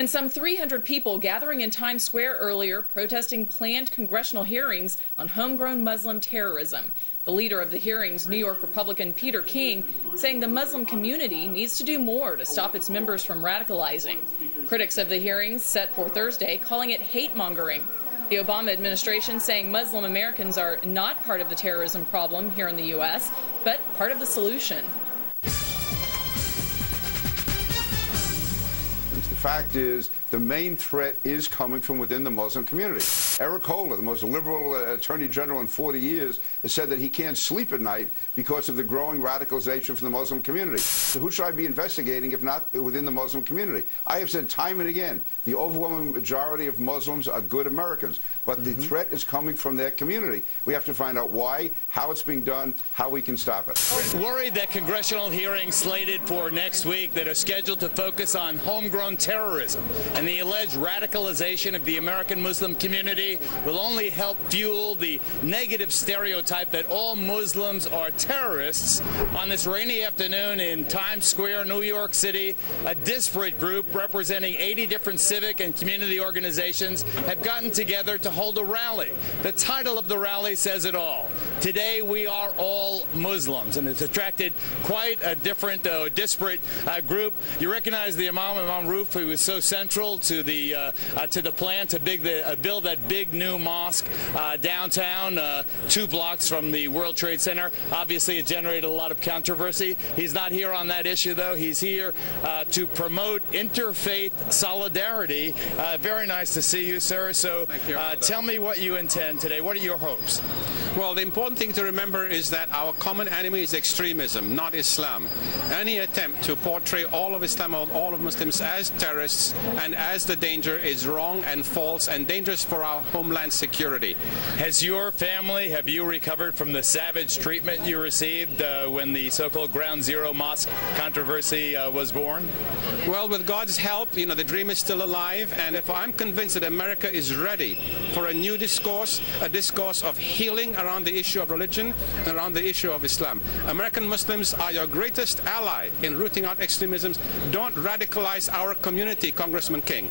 And some 300 people gathering in Times Square earlier protesting planned congressional hearings on homegrown Muslim terrorism. The leader of the hearings, New York Republican Peter King, saying the Muslim community needs to do more to stop its members from radicalizing. Critics of the hearings set for Thursday calling it hate-mongering. The Obama administration saying Muslim Americans are not part of the terrorism problem here in the U.S., but part of the solution. The fact is, the main threat is coming from within the Muslim community. Eric Holder, the most liberal attorney general in 40 years, has said that he can't sleep at night because of the growing radicalization from the Muslim community. So who should I be investigating if not within the Muslim community? I have said time and again, the overwhelming majority of Muslims are good Americans, but the threat is coming from their community. We have to find out why, how it's being done, how we can stop it. Worried that congressional hearings slated for next week that are scheduled to focus on homegrown terrorism and the alleged radicalization of the American Muslim community will only help fuel the negative stereotype that all Muslims are terrorists. On this rainy afternoon in Times Square, New York City, a disparate group representing 80 different civic and community organizations have gotten together to hold a rally. The title of the rally says it all. Today we are all Muslims, and it's attracted quite a different, disparate group. You recognize the Imam Roof, who was so central to the plan to build that big new mosque downtown, 2 blocks from the World Trade Center. Obviously, it generated a lot of controversy. He's not here on that issue, though. He's here to promote interfaith solidarity. Very nice to see you, sir. So tell me what you intend today. What are your hopes? Well, the important thing to remember is that our common enemy is extremism, not Islam. Any attempt to portray all of Islam or all of Muslims as terrorists and as the danger is wrong and false and dangerous for our homeland security. Has your family, have you recovered from the savage treatment you received when the so-called Ground Zero Mosque controversy was born? Well, with God's help, the dream is still alive, and if I'm convinced that America is ready for a new discourse, a discourse of healing around the issue of religion and around the issue of Islam. American Muslims are your greatest ally in rooting out extremism. Don't radicalize our community, Congressman King.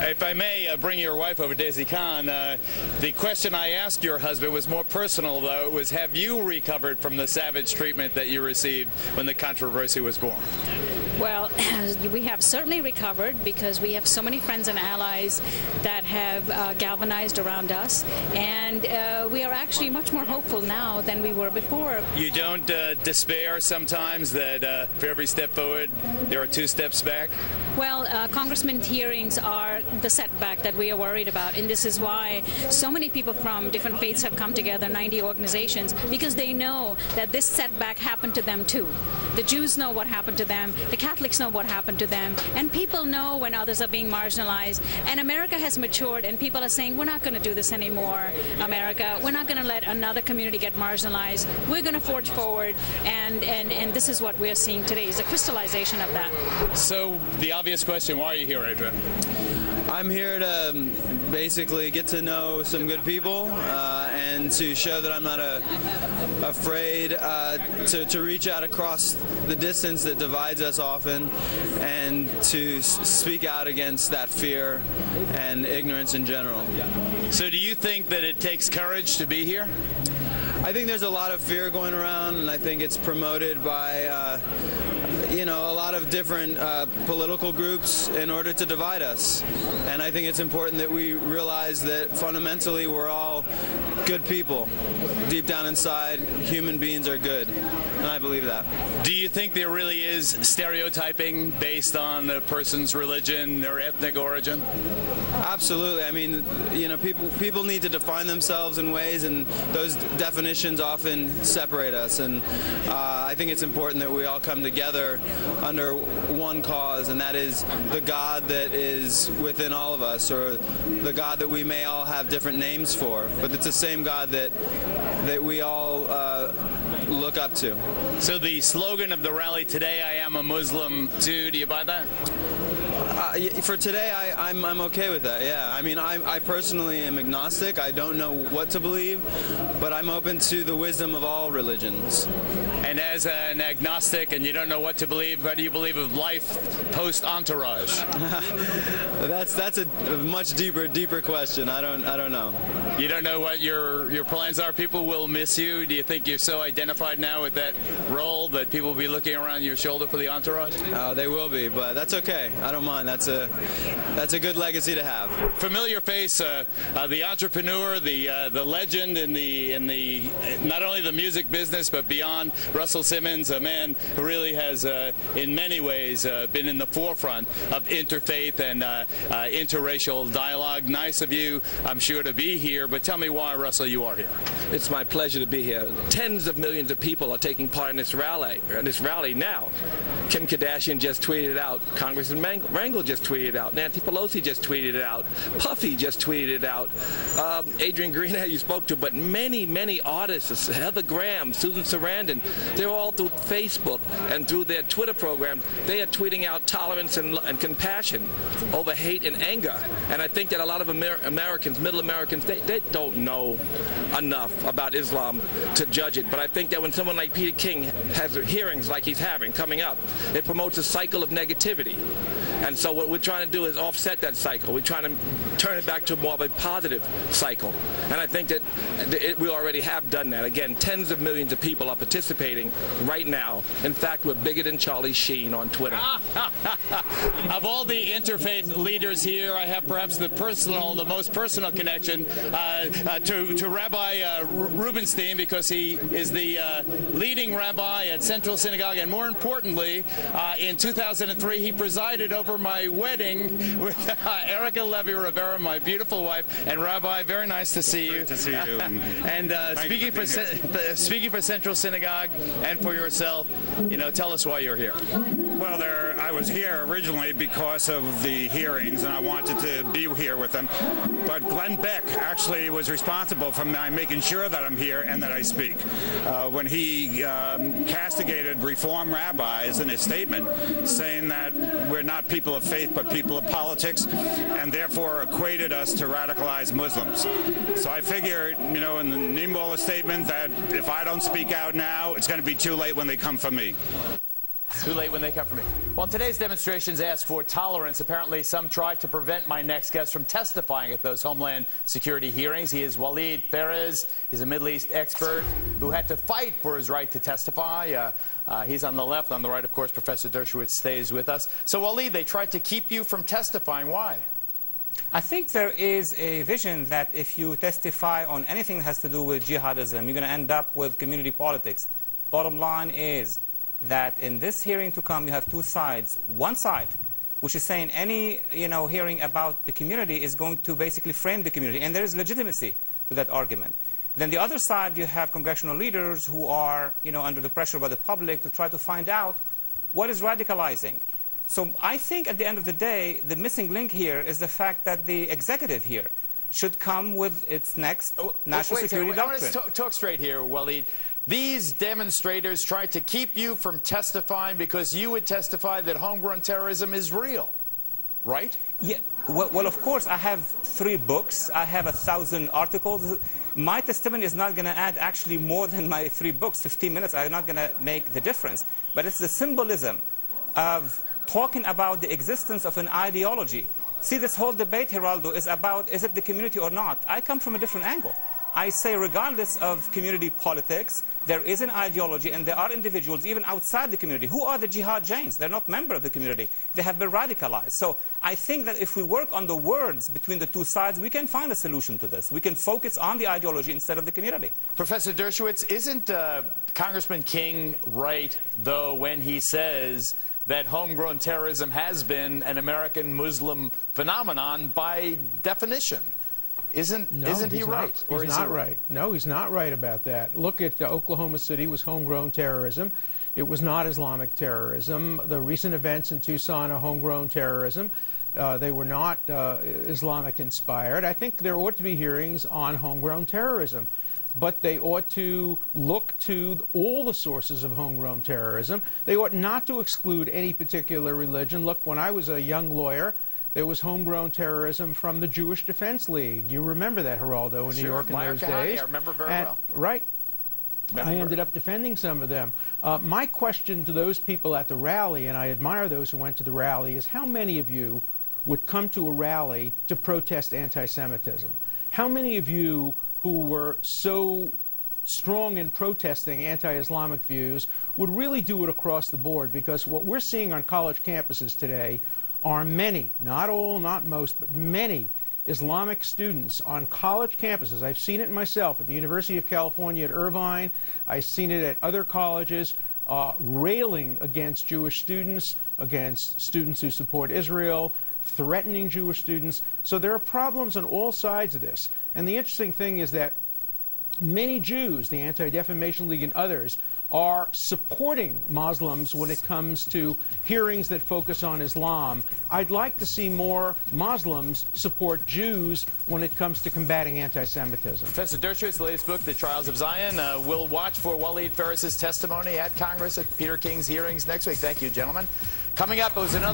If I may bring your wife over, Daisy Khan, the question I asked your husband was more personal, though. It was, have you recovered from the savage treatment that you received when the controversy was born? Well, we have certainly recovered because we have so many friends and allies that have galvanized around us, and we are actually much more hopeful now than we were before. You don't despair sometimes that for every step forward, there are 2 steps back? Well, Congressman hearings are the setback that we are worried about, and this is why so many people from different faiths have come together, 90 organizations, because they know that this setback happened to them too. The Jews know what happened to them, the Catholics know what happened to them, and people know when others are being marginalized. And America has matured, and people are saying, we're not going to do this anymore, America. We're not going to let another community get marginalized. We're going to forge forward, and this is what we're seeing today, is a crystallization of that. So the obvious question, why are you here, Adrian? I'm here to basically get to know some good people and to show that I'm not afraid to reach out across the distance that divides us often and to speak out against that fear and ignorance in general. So do you think that it takes courage to be here? I think there's a lot of fear going around, and I think it's promoted by a lot of different political groups in order to divide us. And I think it's important that we realize that fundamentally we're all good people. Deep down inside, human beings are good, and I believe that. Do you think there really is stereotyping based on a person's religion or ethnic origin? Absolutely. I mean, people need to define themselves in ways, and those definitions often separate us. And I think it's important that we all come together under one cause, and that is the God that is within all of us, or the God that we may all have different names for, but it's the same God that we all look up to. So the slogan of the rally today, I am a Muslim too, do you buy that? For today, I'm okay with that, yeah. I mean, I personally am agnostic. I don't know what to believe, but I'm open to the wisdom of all religions. And as an agnostic and you don't know what to believe, what do you believe of life post-Entourage? That's a much deeper question. I don't know. You don't know what your plans are? People will miss you? Do you think you're so identified now with that role that people will be looking around your shoulder for the Entourage? They will be, but that's okay. I don't mind. That's a good legacy to have. Familiar face, the entrepreneur, the legend in the not only the music business but beyond. Russell Simmons, a man who really has, in many ways, been in the forefront of interfaith and interracial dialogue. Nice of you, I'm sure, to be here. But tell me why, Russell, you are here. It's my pleasure to be here. Tens of millions of people are taking part in this rally now. Kim Kardashian just tweeted it out. Congressman Rangel just tweeted it out. Nancy Pelosi just tweeted it out. Puffy just tweeted it out. Adrian Greenhalgh you spoke to, but many artists, Heather Graham, Susan Sarandon, they're all through Facebook and through their Twitter programs. They are tweeting out tolerance and compassion over hate and anger. And I think that a lot of Americans, middle Americans, they don't know enough about Islam to judge it. But I think that when someone like Peter King has hearings like he's having coming up, it promotes a cycle of negativity. And so what we're trying to do is offset that cycle. We're trying to turn it back to more of a positive cycle. And I think that we already have done that. Again, tens of millions of people are participating right now. In fact, we're bigger than Charlie Sheen on Twitter. Of all the interfaith leaders here, I have perhaps the most personal connection to Rabbi Rubenstein, because he is the leading rabbi at Central Synagogue. And more importantly, in 2003, he presided over my wedding with Erica Levy Rivera, my beautiful wife. And Rabbi, very nice to see you. Great to see you. And speaking for Central Synagogue and for yourself, tell us why you're here. Well, I was here originally because of the hearings, and I wanted to be here with them. But Glenn Beck actually was responsible for making sure that I'm here and that I speak. When he castigated Reform rabbis in his statement, saying that we're not people of faith but people of politics, and therefore equated us to radicalized Muslims. So I figured, in the Niemöller statement, that if I don't speak out now, it's going to be too late when they come for me. Too late when they come for me. Well, today's demonstrations ask for tolerance. Apparently, some tried to prevent my next guest from testifying at those Homeland Security hearings. He is Walid Pherez. He's a Middle East expert who had to fight for his right to testify. He's on the left. On the right, of course, Professor Dershowitz stays with us. So, Walid, they tried to keep you from testifying. Why? I think there is a vision that if you testify on anything that has to do with jihadism, you're going to end up with community politics. Bottom line is that in this hearing to come, you have two sides. One side, which is saying any hearing about the community is going to basically frame the community, and there is legitimacy to that argument. Then the other side, you have congressional leaders who are under the pressure by the public to try to find out what is radicalizing. So I think at the end of the day, the missing link here is the fact that the executive here should come with its next national security doctrine. I want to talk straight here, Walid. These demonstrators tried to keep you from testifying because you would testify that homegrown terrorism is real, right? Yeah. Well, of course, I have 3 books. I have 1,000 articles. My testimony is not going to add actually more than my 3 books. 15 minutes are not going to make the difference. But it's the symbolism of talking about the existence of an ideology. See, this whole debate, Geraldo, is about, is it the community or not? I come from a different angle. I say regardless of community politics, there is an ideology, and there are individuals even outside the community. Who are the Jihad Jains? They're not members of the community. They have been radicalized. So I think that if we work on the words between the two sides, we can find a solution to this. We can focus on the ideology instead of the community. Professor Dershowitz, isn't Congressman King right, though, when he says that homegrown terrorism has been an American Muslim phenomenon by definition? Isn't he right? He's not right. No, he's not right about that. Look at Oklahoma City was homegrown terrorism. It was not Islamic terrorism. The recent events in Tucson are homegrown terrorism. They were not Islamic inspired. I think there ought to be hearings on homegrown terrorism, but they ought to look to all the sources of homegrown terrorism. They ought not to exclude any particular religion. Look, when I was a young lawyer, there was homegrown terrorism from the Jewish Defense League. You remember that, Geraldo, in New York in those days. I remember very well. Right. I ended up defending some of them. My question to those people at the rally, and I admire those who went to the rally, is how many of you would come to a rally to protest anti-Semitism? How many of you who were so strong in protesting anti-Islamic views would really do it across the board? Because what we're seeing on college campuses today are many, not all, not most, but many Islamic students on college campuses. I've seen it myself at the University of California at Irvine. I've seen it at other colleges, railing against Jewish students, against students who support Israel, threatening Jewish students. So there are problems on all sides of this. And the interesting thing is that many Jews, the Anti-Defamation League and others, are supporting Muslims when it comes to hearings that focus on Islam. I'd like to see more Muslims support Jews when it comes to combating anti-Semitism. Professor Dershowitz, the latest book, The Trials of Zion. We'll watch for Waleed Pharis's testimony at Congress at Peter King's hearings next week. Thank you, gentlemen. Coming up, it was another